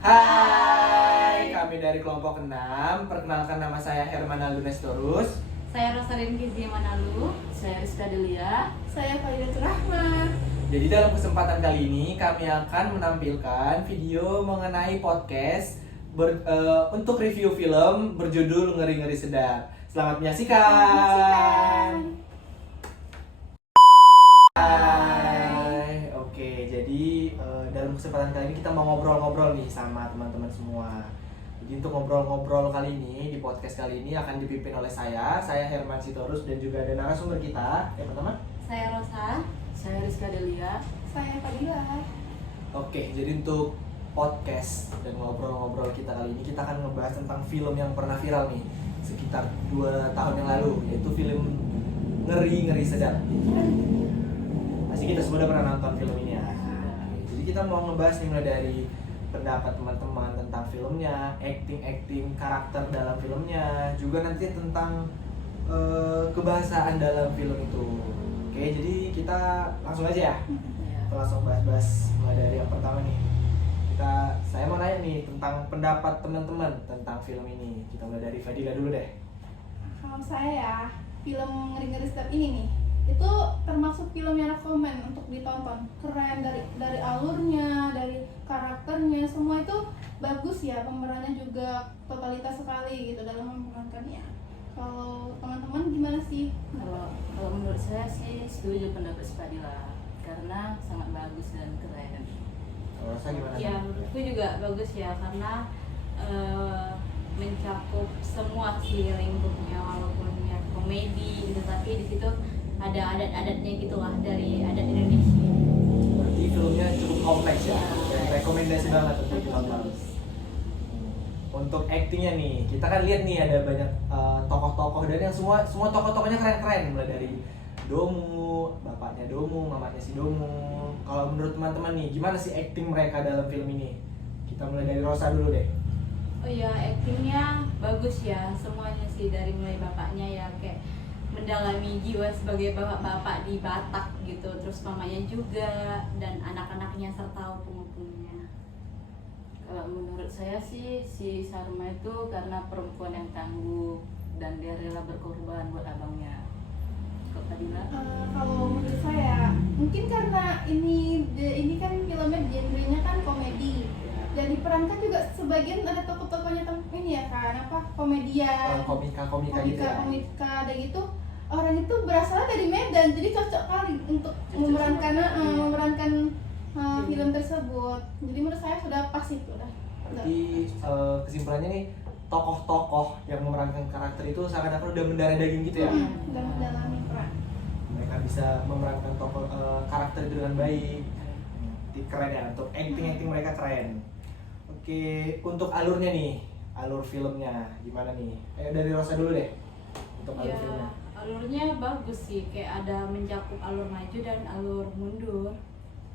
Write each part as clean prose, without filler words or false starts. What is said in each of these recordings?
Hai, kami dari kelompok 6. Perkenalkan, nama saya Hermanaldo Nestorus. Saya Rosalyn Gizi Manalu. Saya Rizka Delia. Saya Faridatul Rahma. Jadi dalam kesempatan kali ini kami akan menampilkan video mengenai podcast untuk review film berjudul Ngeri-Ngeri Sedap. Selamat menyaksikan. Hai, oke. Jadi dalam kesempatan kali ini kita mau ngobrol-ngobrol nih sama teman-teman semua. Jadi untuk ngobrol-ngobrol kali ini di podcast kali ini akan dipimpin oleh saya Herman Sitorus, dan juga ada narasumber kita, ya teman-teman. Saya Rosa. Saya Rizka Delia. Saya Fadila. Oke, jadi untuk podcast dan ngobrol-ngobrol kita kali ini kita akan ngebahas tentang film yang pernah viral nih sekitar 2 tahun yang lalu, yaitu film Ngeri-Ngeri Sedap. Pasti kita semua udah pernah nonton film ini ya. Jadi kita mau ngebahas nih mulai dari pendapat teman-teman tentang filmnya, acting karakter dalam filmnya, juga nanti tentang kebahasaan dalam film itu. Oke, jadi kita langsung aja ya. Kita langsung bahas-bahas mulai dari yang pertama nih. Saya mau nanya nih tentang pendapat teman-teman tentang film ini. Kita mulai dari Fadila dulu deh. Kalau saya ya, film Ngeri-Ngeri Sedap ini nih, itu termasuk film yang rekomen untuk ditonton. Keren dari alurnya, dari karakternya, semua itu bagus ya. Pemerannya juga totalitas sekali gitu dalam memerankannya. Kalau teman-teman gimana sih? Kalau menurut saya sih setuju pendapat Fadila karena sangat bagus dan keren. Kalau Rosa gimana? Ya, menurutku juga bagus ya karena mencakup semua sih lingkupnya, walaupun ya komedi gitu, tapi di situ ada adat-adatnya gitu lah, dari adat Indonesia. Berarti filmnya cukup kompleks ya, dan rekomendasi banget untuk ditonton. Untuk actingnya nih, kita kan lihat nih ada banyak tokoh-tokoh, dan yang semua tokoh-tokohnya keren-keren, mulai dari Domu, bapaknya Domu, mamanya si Domu. Kalau menurut teman-teman nih, gimana sih acting mereka dalam film ini? Kita mulai dari Rosa dulu deh. Oh iya, actingnya bagus ya, semuanya sih, dari mulai bapaknya ya kayak mendalami jiwa sebagai bapak-bapak di Batak gitu, terus mamanya juga, dan anak-anaknya serta opung-opungnya. Kalau menurut saya sih si Sarma itu karena perempuan yang tangguh dan dia rela berkorban buat abangnya. Kok Fadila? Kalau menurut saya, mungkin karena ini kan filmnya genrenya kan komedi. Dan diperankan juga sebagian ada tokoh-tokohnya ini ya kan, komedian, Komika gitu ya. komika dan gitu. Orang itu berasalnya dari Medan, jadi cocok kali untuk memerankan film tersebut. Jadi menurut saya sudah pas itu dah. Berarti kesimpulannya nih, tokoh-tokoh yang memerankan karakter itu seakan-akan udah mendarah daging gitu ya. Udah mendalami peran. Mereka bisa memerankan tokoh karakter itu dengan baik. Keren ya, untuk acting mereka keren. Oke, untuk alurnya nih, alur filmnya gimana nih? Dari Rosa dulu deh. Untuk alur Ya, filmnya. alurnya bagus sih, kayak ada mencakup alur maju dan alur mundur.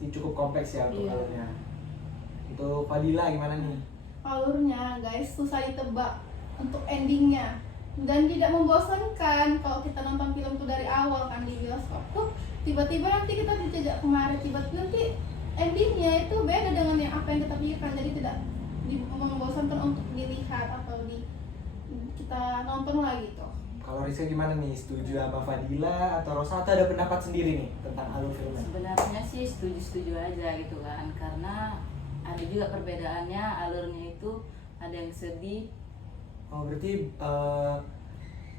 Itu cukup kompleks ya untuk Iya. alurnya. Itu Fadila gimana nih? Alurnya guys susah ditebak untuk endingnya, dan tidak membosankan kalau kita nonton film tuh dari awal kan di bioskop tuh tiba-tiba nanti kita dijajak kemarin, tiba-tiba nanti endingnya itu beda dengan yang apa yang kita pikirkan, jadi tidak membosankan untuk dilihat atau kita nonton lagi tuh. Kalau Rizka gimana nih? Setuju sama Fadila atau Rosa, atau ada pendapat sendiri nih tentang alur filmnya? Sebenarnya sih setuju aja gitu kan, karena ada juga perbedaannya, alurnya itu ada yang sedih. Oh, berarti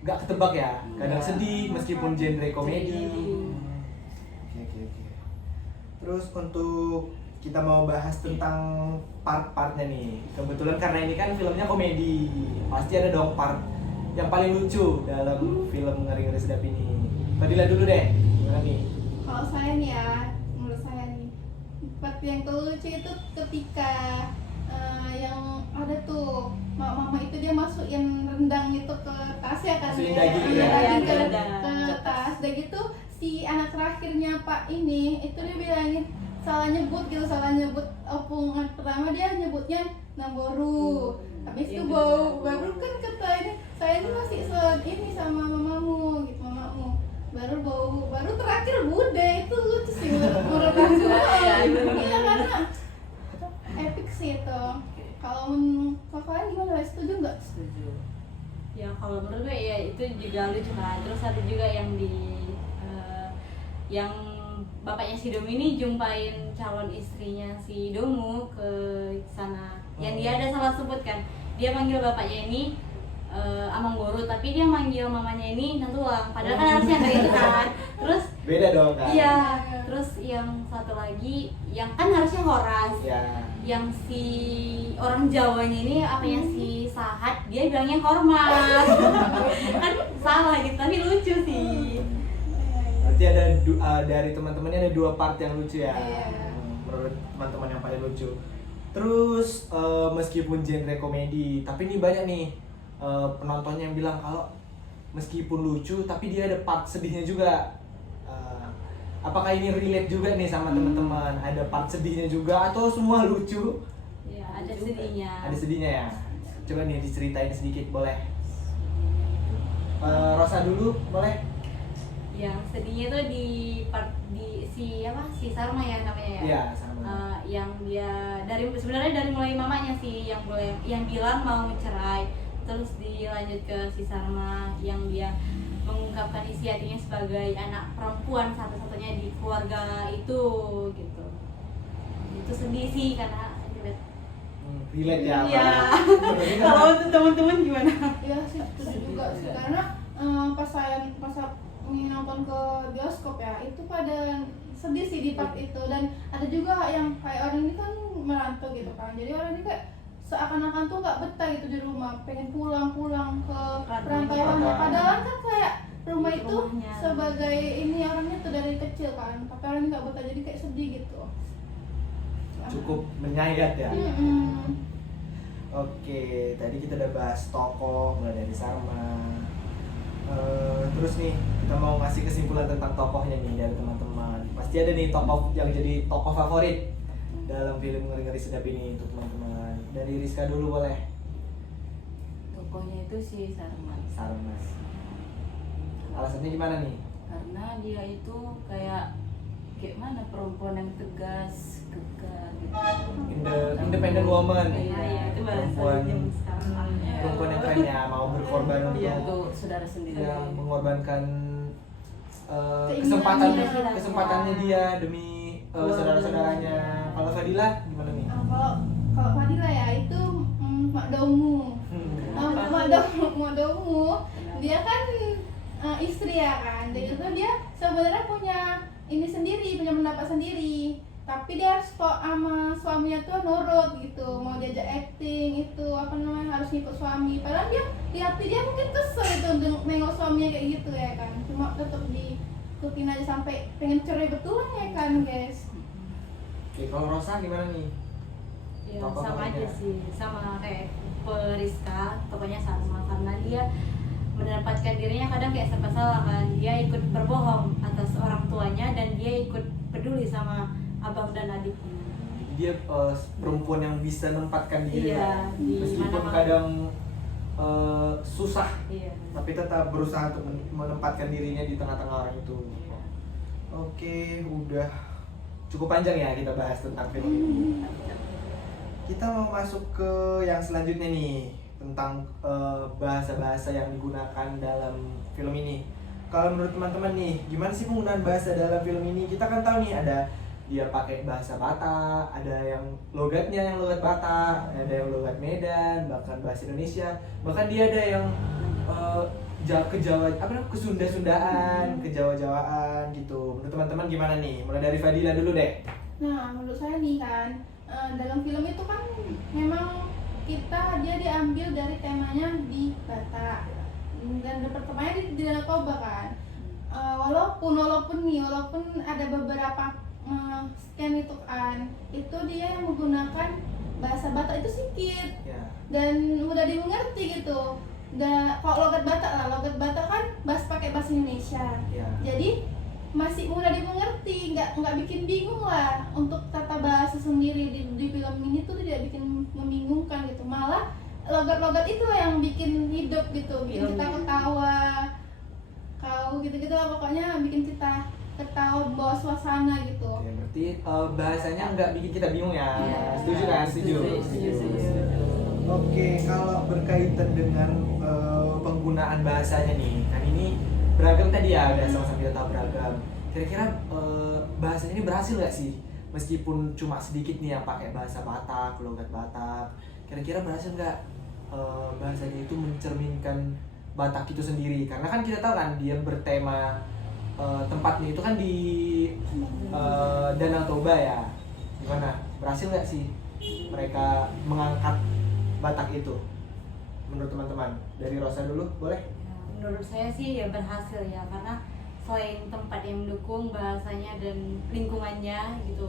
nggak ketebak ya? Kadang Nggak. sedih meskipun genre komedi. Jadi, Oke. Terus untuk kita mau bahas tentang part-partnya nih. Kebetulan karena ini kan filmnya komedi, pasti ada dong part yang paling lucu dalam film Ngeri-Ngeri Sedap ini. Fadila dulu deh, gimana nih? Kalau saya nih ya, menurut saya nih, part yang terlucu itu ketika yang ada tuh mama itu dia masukin rendang itu ke tas ya kan, Masukin ya? daging ya? Daging Iya, ke tas. Dan gitu si anak terakhirnya Pak ini itu dia bilangin salah nyebut opung pertama, dia nyebutnya Namboru. Habis itu bau baru kan kata ini, saya ini masih ini sama mamamu gitu, mamamu. Baru terakhir bude, itu lucu sih menurut aku. Iya karena epic sih itu. Kalau kalian gimana? Setuju nggak? Setuju. Ya kalau menurut gue ya itu juga lucu kan. Terus ada juga yang yang bapaknya si Domu ini jumpain calon istrinya si Domu ke sana. Yang dia ada salah sebut kan. Dia manggil bapaknya ini Amanggoro, tapi dia manggil mamanya ini Nantulang. Padahal kan harusnya kayak gitu kan. Terus Beda dong kan? iya, terus yang satu lagi yang kan harusnya Horas. Ya. Yang si orang Jawanya ini apa yang si Sahat dia bilangnya Hormat. Kan salah gitu, tapi lucu sih. Berarti ada dari teman-temannya ada 2 part yang lucu ya. Iya. Menurut teman-teman yang paling lucu. Terus meskipun genre komedi, tapi ini banyak nih penontonnya yang bilang kalau meskipun lucu tapi dia ada part sedihnya juga. Apakah ini relate juga nih sama teman-teman? Ada part sedihnya juga atau semua lucu? Ya, ada sedihnya. Ada sedihnya ya. Coba nih diceritain sedikit boleh. Rosa dulu boleh? Yang sedihnya tuh di part si Sarma ya namanya ya. Iya, sama. Yang dia sebenarnya dari mulai mamanya sih yang bilang mau cerai, terus dilanjut ke si Sarma yang dia mengungkapkan isi hatinya sebagai anak perempuan satu-satunya di keluarga itu gitu. Itu sedih sih karena Relate ya. Iya. Berarti kan- Kalau untuk teman-teman gimana? Iya sih, setuju juga sih karena pas nonton ke bioskop ya itu pada sedih sih di part itu. Dan ada juga yang kayak orang ini kan merantau gitu kan, jadi orang ini kayak seakan-akan tuh nggak betah gitu di rumah, pengen pulang ke perantauannya. Padahal kan kayak rumah Di itu rumahnya. sebagai ini orangnya tuh dari kecil kan, tapi orang ini nggak betah jadi kayak sedih gitu. Cukup menyayat ya. Mm-mm. Oke, tadi kita udah bahas tokoh mulai dari Sarma. Terus nih kita mau ngasih kesimpulan tentang tokohnya nih dari teman-teman. Pasti ada nih tokoh yang jadi tokoh favorit dalam film Ngeri-Ngeri Sedap ini untuk teman-teman. Dari Rizka dulu boleh. Tokohnya itu si Sarman. Sarma. Alasannya gimana nih? Karena dia itu kayak mana perempuan yang tegas, kekar gitu. Independent woman. Iya, Iya, itu bahasa Perempuan. zaman sekarang. Iya. Perempuan yang keren ya, mau berkorban Iya, untuk untuk saudara sendiri. ya, mengorbankan Keinginannya. kesempatannya dia demi saudara-saudaranya. Kalau Fadila gimana nih? Kalau Fadila ya itu Mak Domu. Mak Domu dia kan istri ya kan, jadi itu dia sebenarnya punya ini sendiri, punya pendapat sendiri, tapi dia harus kok sama suaminya tuh nurut gitu, mau diajak acting itu harus ngikut suami, padahal dia di hati dia mungkin kesel itu untuk nengok suaminya kayak gitu ya kan, cuma tetap diikutin aja sampai pengen cerai betulan ya kan guys. Oke, kalau Rosa gimana nih? Ya, Tokoh sama aja favoritnya? sih, sama kayak Periska, tokonya sama karena dia mendapatkan dirinya kadang kayak serba salah kan, dia ikut berbohong atas orang tuanya dan dia ikut peduli sama abang dan adiknya. Dia perempuan yang bisa menempatkan diri Iya, ya. di Meskipun mana-mana. kadang susah, Iya. tapi tetap berusaha untuk menempatkan dirinya di tengah-tengah orang itu. Oke, udah cukup panjang ya kita bahas tentang film ini. Kita mau masuk ke yang selanjutnya nih, tentang bahasa-bahasa yang digunakan dalam film ini. Kalau menurut teman-teman nih, gimana sih penggunaan bahasa dalam film ini? Kita kan tahu nih ada dia pakai bahasa Batak, ada yang logatnya yang logat Batak, ada yang logat Medan, bahkan bahasa Indonesia, bahkan dia ada yang kesunda-sundaan, kejawa-jawaan gitu. Menurut teman-teman gimana nih? Mulai dari Fadila dulu deh. Nah, menurut saya nih kan, dalam film itu kan memang dia diambil dari temanya di Batak dan pertamanya di Danau Toba kan. Walaupun ada beberapa scan itu kan, itu dia yang menggunakan bahasa Batak itu sedikit Ya. dan mudah dimengerti gitu. Kalau logat Batak kan pakai bahasa Indonesia. Ya. Jadi masih mudah dimengerti, nggak bikin bingung lah. Untuk tata bahasa sendiri di film ini tuh tidak bikin membingungkan gitu, malah logat-logat itu lah yang bikin hidup gitu, bikin kita ketawa, kau gitu-gitu lah pokoknya, bikin kita ketawa bawa suasana gitu. Oke, berarti bahasanya nggak bikin kita bingung ya. Iya. Setuju kan? Setuju. Setuju. Oke, kalau berkaitan dengan penggunaan bahasanya nih, kan ini beragam tadi ya, udah sama-sama kita tahu beragam. Kira-kira bahasanya ini berhasil nggak sih? Meskipun cuma sedikit nih yang pakai bahasa Batak, logat Batak, kira-kira berhasil nggak bahasanya itu mencerminkan Batak itu sendiri? Karena kan kita tahu kan dia bertema tempatnya itu kan di Danau Toba ya. Gimana? Berhasil nggak sih mereka mengangkat Batak itu? Menurut teman-teman, dari Rosa dulu boleh? Ya, menurut saya sih ya berhasil ya, karena selain tempat yang mendukung bahasanya dan lingkungannya gitu.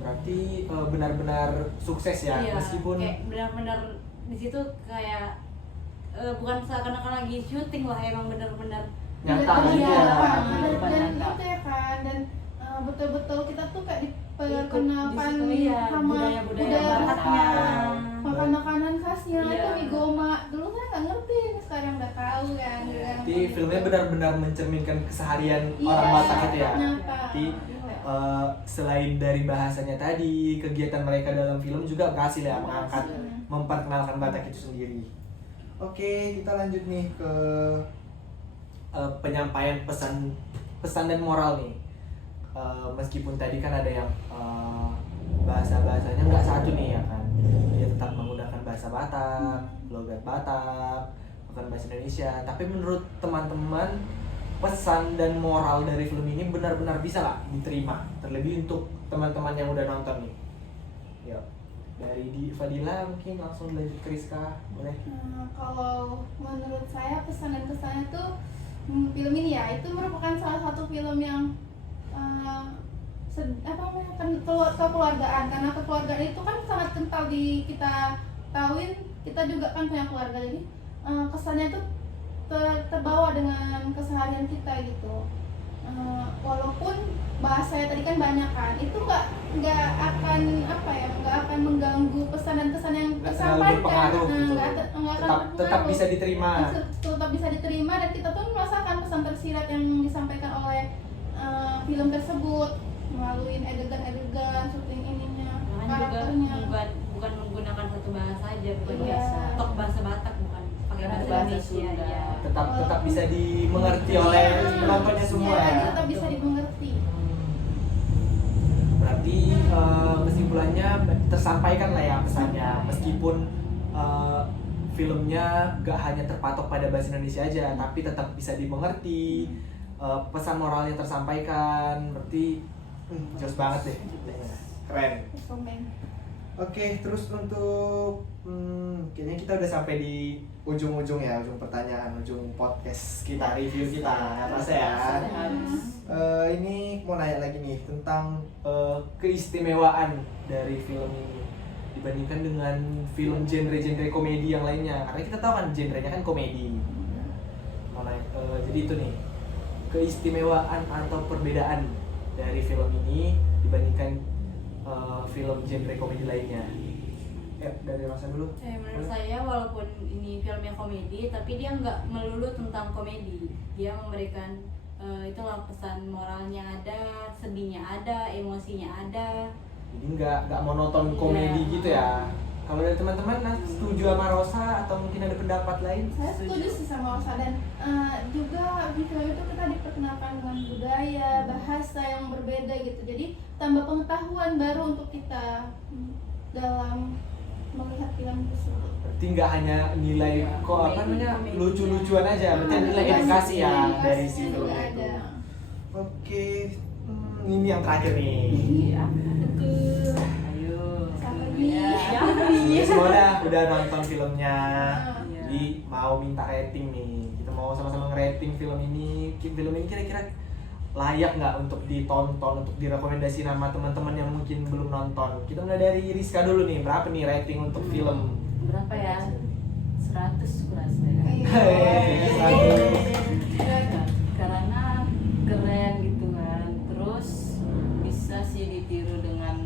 Berarti benar-benar sukses ya, Iya, meskipun kayak benar-benar di situ kayak bukan seakan-akan lagi syuting lah, emang benar-benar nyata gitu Iya, ya. dan itu ya kan, dan betul-betul kita tuh kayak diperkenalkan Ikut di situ, iya, sama budaya-budaya budaya Bataknya. makan makanan khasnya Iya. itu mie goma. Dulu saya nggak ngerti, sekarang udah tahu kan. Berarti filmnya benar-benar mencerminkan keseharian Iya, orang Batak itu ya. nyata. Berarti selain dari bahasanya tadi, kegiatan mereka dalam film juga berhasil ya mengangkat, memperkenalkan Batak itu sendiri. Oke, kita lanjut nih ke penyampaian pesan dan moral nih. Meskipun tadi kan ada yang bahasanya nggak satu nih ya kan, dia tetap menggunakan bahasa Batak, logat Batak, bukan bahasa Indonesia. Tapi menurut teman-teman, pesan dan moral dari film ini benar-benar bisa nggak diterima, terlebih untuk teman-teman yang udah nonton nih? Yuk, dari di Fadila mungkin langsung lanjut ke Rizka, boleh? Kalau menurut saya pesan dan kesannya tuh film ini ya, itu merupakan salah satu film yang kekeluargaan, karena kekeluargaan itu kan sangat kental di kita tahuin, kita juga kan punya keluarga, jadi kesannya itu terbawa dengan keseharian kita gitu. Walaupun bahasanya tadi kan banyak kan, itu nggak akan nggak akan mengganggu pesan dan kesan yang Nggak terlalu disampaikan. berpengaruh gitu. Nggak akan Tetap berpengaruh. bisa diterima. Tetap bisa diterima, dan kita pun merasakan pesan tersirat yang disampaikan oleh film tersebut melalui adegan-adegan syuting ininya, Jangan juga karakternya. bukan menggunakan satu bahasa aja, bukan Iya. tok bahasa Batak, bukan pakai Ada bahasa bahasa Indonesia Sunda. ya. Tetap bisa dimengerti oleh penontonnya semua Iya, ya. tetap bisa dimengerti. Berarti kesimpulannya tersampaikan lah ya pesannya, meskipun filmnya gak hanya terpatok pada bahasa Indonesia aja, tapi tetap bisa dimengerti, pesan moralnya tersampaikan. Berarti jelas banget deh, keren. Komen. Oke, terus untuk kayaknya kita udah sampai di ujung-ujung ya, ujung pertanyaan, ujung podcast kita, review kita, nggak terasa ya. Ini mau nanya lagi nih tentang keistimewaan dari film ini dibandingkan dengan film genre-genre komedi yang lainnya, karena kita tahu kan genrenya kan komedi. Mau nanya, jadi itu nih, keistimewaan atau perbedaan dari film ini dibandingkan film genre komedi lainnya. Ya, dari Rosa dulu. Menurut saya walaupun ini filmnya komedi, tapi dia nggak melulu tentang komedi. Dia memberikan itulah pesan moralnya ada, sedihnya ada, emosinya ada. Jadi nggak monoton komedi Iya. gitu ya. Kalau dari teman-teman setuju sama Rosa atau mungkin ada pendapat lain? Saya setuju sih sama Rosa, dan juga di film itu kita diperkenalkan dengan budaya, bahasa yang berbeda gitu. Jadi tambah pengetahuan baru untuk kita dalam melihat film tersebut. Berarti nggak hanya nilai kok apa namanya lucu-lucuan aja, berarti ada nilai edukasi ya dari si film juga itu. ada. Oke, ini yang terakhir nih. Iya. Ayo. Sama nih. Ya, semua udah nonton filmnya. Iya. Jadi mau minta rating nih. Kita mau sama-sama ngerating film ini. Film ini kira-kira layak nggak untuk ditonton, untuk direkomendasi nama teman-teman yang mungkin belum nonton. Kita mulai dari Rizka dulu nih. Berapa nih rating untuk film? Berapa ya? 100 kurasa ya. Hei, 100. Karena keren gitu kan. Terus bisa sih ditiru dengan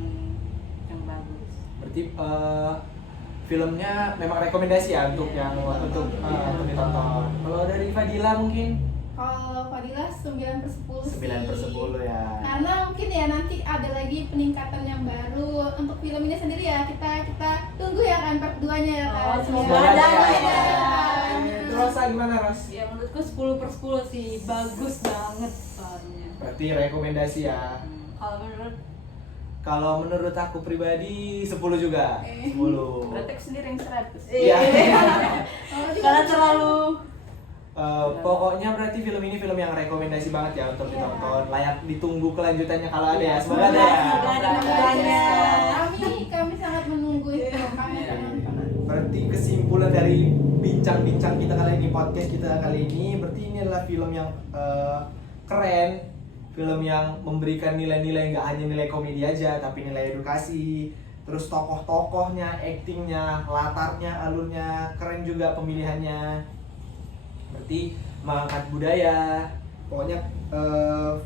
yang bagus. Berarti filmnya memang rekomendasi ya untuk yang untuk ditonton. Kalau dari Fadila mungkin Kalau Fadila 9/10 sih. 9/10 ya. Karena mungkin ya nanti ada lagi peningkatan yang baru untuk film ini sendiri ya. Kita tunggu ya kan part 2-nya ya kan. Oh, semoga Ya. ada Ya. Terus gimana Ros? Ya menurutku 10/10 sih, bagus banget soalnya. Berarti rekomendasi ya. Kalau menurut Kalau menurut aku pribadi 10 juga. 10. Berarti aku sendiri yang 100. Iya. Oh, juga karena bisa. terlalu Pokoknya berarti film ini film yang rekomendasi banget ya untuk Iya. ditonton. Layak ditunggu kelanjutannya kalau ada ya. Semoga ada Semoga ya. ada kelanjutannya. Kami sangat menunggu itu. Kami akan nonton. Berarti kesimpulan dari bincang-bincang kita kali ini, podcast kita kali ini, berarti ini adalah film yang keren, film yang memberikan nilai-nilai, nggak hanya nilai komedi aja, tapi nilai edukasi. Terus tokoh-tokohnya, aktingnya, latarnya, alurnya keren juga pemilihannya. Berarti mengangkat budaya, pokoknya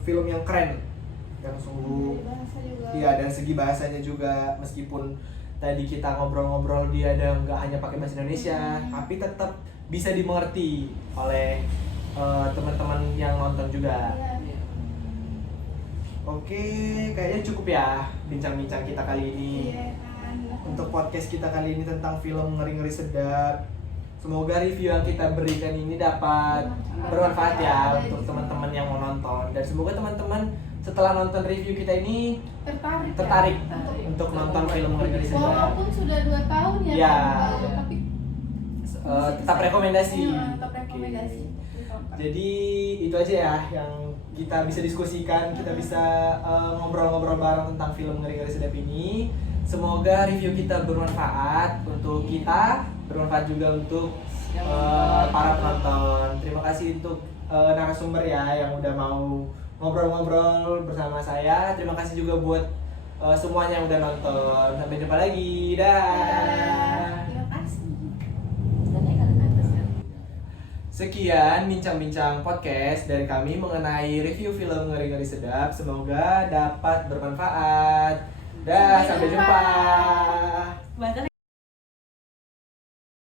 film yang keren, yang sungguh. Dari bahasa juga. Iya, dan segi bahasanya juga, meskipun tadi kita ngobrol-ngobrol dia ada nggak hanya pakai bahasa Indonesia, tapi tetap bisa dimengerti oleh teman-teman yang nonton juga. Iya. Oke, kayaknya cukup ya bincang-bincang kita kali ini. Iya kan. Untuk podcast kita kali ini tentang film Ngeri-Ngeri Sedap. Semoga review yang kita berikan ini dapat bermanfaat ya untuk teman-teman yang mau nonton. Dan semoga teman-teman setelah nonton review kita ini tertarik untuk nonton film Ngeri-Ngeri Sedap. Walaupun sudah 2 tahun ya, Ya. kan, tapi Tetap rekomendasi. Iya, tetap rekomendasi. Oke. Jadi itu aja ya yang kita bisa diskusikan, kita bisa ngobrol-ngobrol bareng tentang film Ngeri-Ngeri Sedap ini. Semoga review kita bermanfaat untuk kita, bermanfaat juga untuk para penonton. Terima kasih untuk narasumber ya yang udah mau ngobrol-ngobrol bersama saya. Terima kasih juga buat semuanya yang udah nonton. Sampai jumpa lagi. Dah. Terima kasih. Sekian bincang-bincang podcast dari kami mengenai review film Ngeri-Ngeri Sedap. Semoga dapat bermanfaat. Dah, sampai jumpa. Banyak